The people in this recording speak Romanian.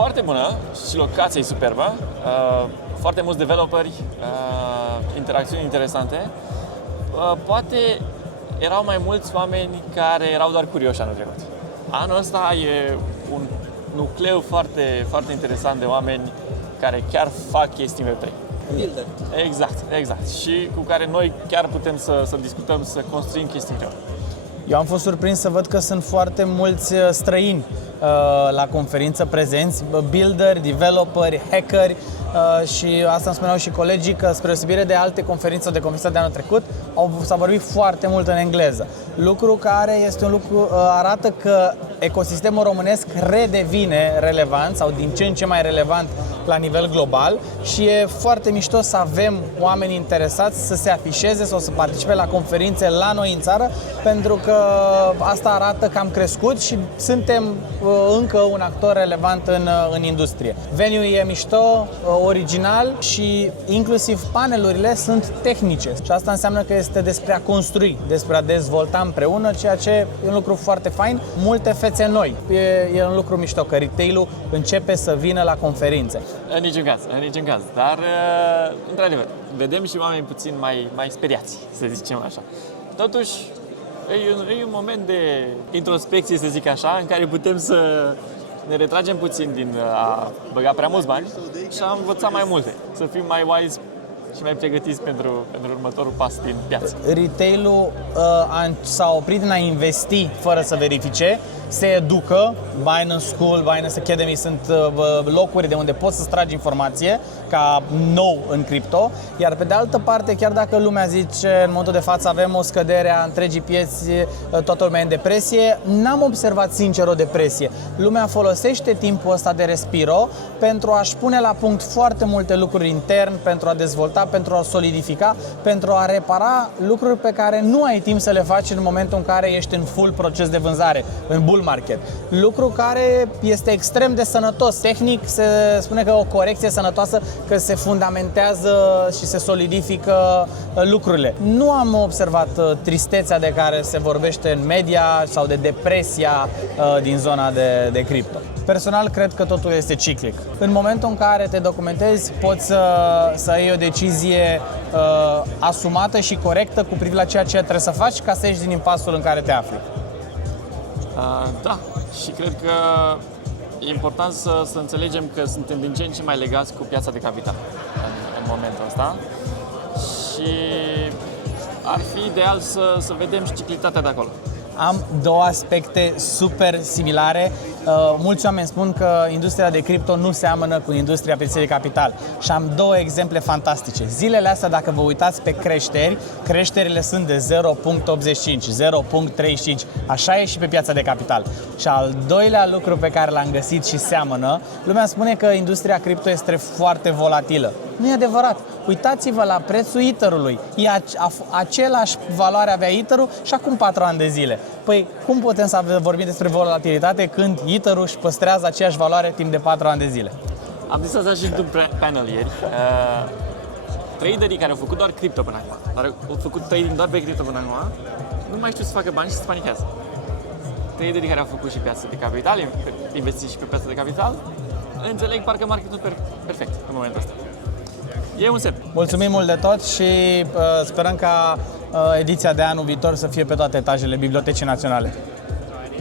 foarte bună și locația e superbă, foarte mulți developeri, interacțiuni interesante. Poate erau mai mulți oameni care erau doar curioși anul trecut. Anul ăsta e un nucleu foarte, foarte interesant de oameni care chiar fac chestii Web3. Builder. Exact. Și cu care noi chiar putem să discutăm, să construim chestii greu. Eu am fost surprins să văd că sunt foarte mulți străini la conferință prezenți, builderi, developeri, hackeri și asta îmi spuneau și colegii că spre deosebire de alte conferințe de conferința de anul trecut s-a vorbit foarte mult în engleză. Lucru care este un lucru, arată că ecosistemul românesc redevine relevant sau din ce în ce mai relevant la nivel global și e foarte mișto să avem oameni interesați să se afișeze sau să participe la conferințe la noi în țară, pentru că asta arată că am crescut și suntem încă un actor relevant în industrie. Venue e mișto, original și inclusiv panelurile sunt tehnice și asta înseamnă că este despre a construi, despre a dezvolta împreună, ceea ce e un lucru foarte fain. Multe fețe noi. E un lucru mișto că retail-ul începe să vină la conferințe. În niciun caz. Dar, într-adevăr, vedem și oameni puțin mai speriați, să zicem așa. Totuși, e un moment de introspecție, să zic așa, în care putem să ne retragem puțin din a băga prea mulți bani și a învăța mai multe, să fim mai wise și mai pregătiți pentru următorul pas din piață. Retail-ul s-a oprit din a investi fără să verifice, se educă, Binance School, Binance Academy sunt locuri de unde poți să tragi informație ca nou în cripto, iar pe de altă parte, chiar dacă lumea zice în momentul de față avem o scădere a întregii pieți, toată lumea în depresie, n-am observat sincer o depresie. Lumea folosește timpul ăsta de respiro pentru a-și pune la punct foarte multe lucruri intern, pentru a dezvolta, pentru a solidifica, pentru a repara lucruri pe care nu ai timp să le faci în momentul în care ești în full proces de vânzare, în bull market. Lucru care este extrem de sănătos. Tehnic se spune că o corecție sănătoasă, că se fundamentează și se solidifică lucrurile. Nu am observat tristețea de care se vorbește în media sau de depresia din zona de cripto. Personal, cred că totul este ciclic. În momentul în care te documentezi, poți să iei o decizie asumată și corectă cu privire la ceea ce trebuie să faci ca să ieși din impasul în care te afli. Da, și cred că e important să înțelegem că suntem din ce în ce mai legați cu piața de capital în momentul ăsta și ar fi ideal să vedem și ciclitatea de acolo. Am două aspecte super similare. Mulți oameni spun că industria de cripto nu seamănă cu industria pieței de capital și am două exemple fantastice. Zilele astea, dacă vă uitați pe creșterile sunt de 0.85, 0.35, așa e și pe piața de capital. Și al doilea lucru pe care l-am găsit și seamănă, lumea spune că industria cripto este foarte volatilă. Nu e adevărat. Uitați-vă la prețul Ether-ului. Același valoare avea Ether-ul și acum 4 ani de zile. Păi, cum putem să vorbim despre volatilitate când Ether-ul își păstrează aceeași valoare timp de 4 ani de zile? Am zis asta și într-un panel ieri. Traderii care au făcut doar cripto până acum, dar au făcut trading doar pe cripto până acum, nu mai știu să facă bani și se panichează. Traderii care au făcut și piața de capital, investiți și pe piața de capital, înțeleg parcă marketul perfect în momentul ăsta. E un semn. Mulțumim mult de tot și sperăm ca ediția de anul viitor să fie pe toate etajele Bibliotecii Naționale.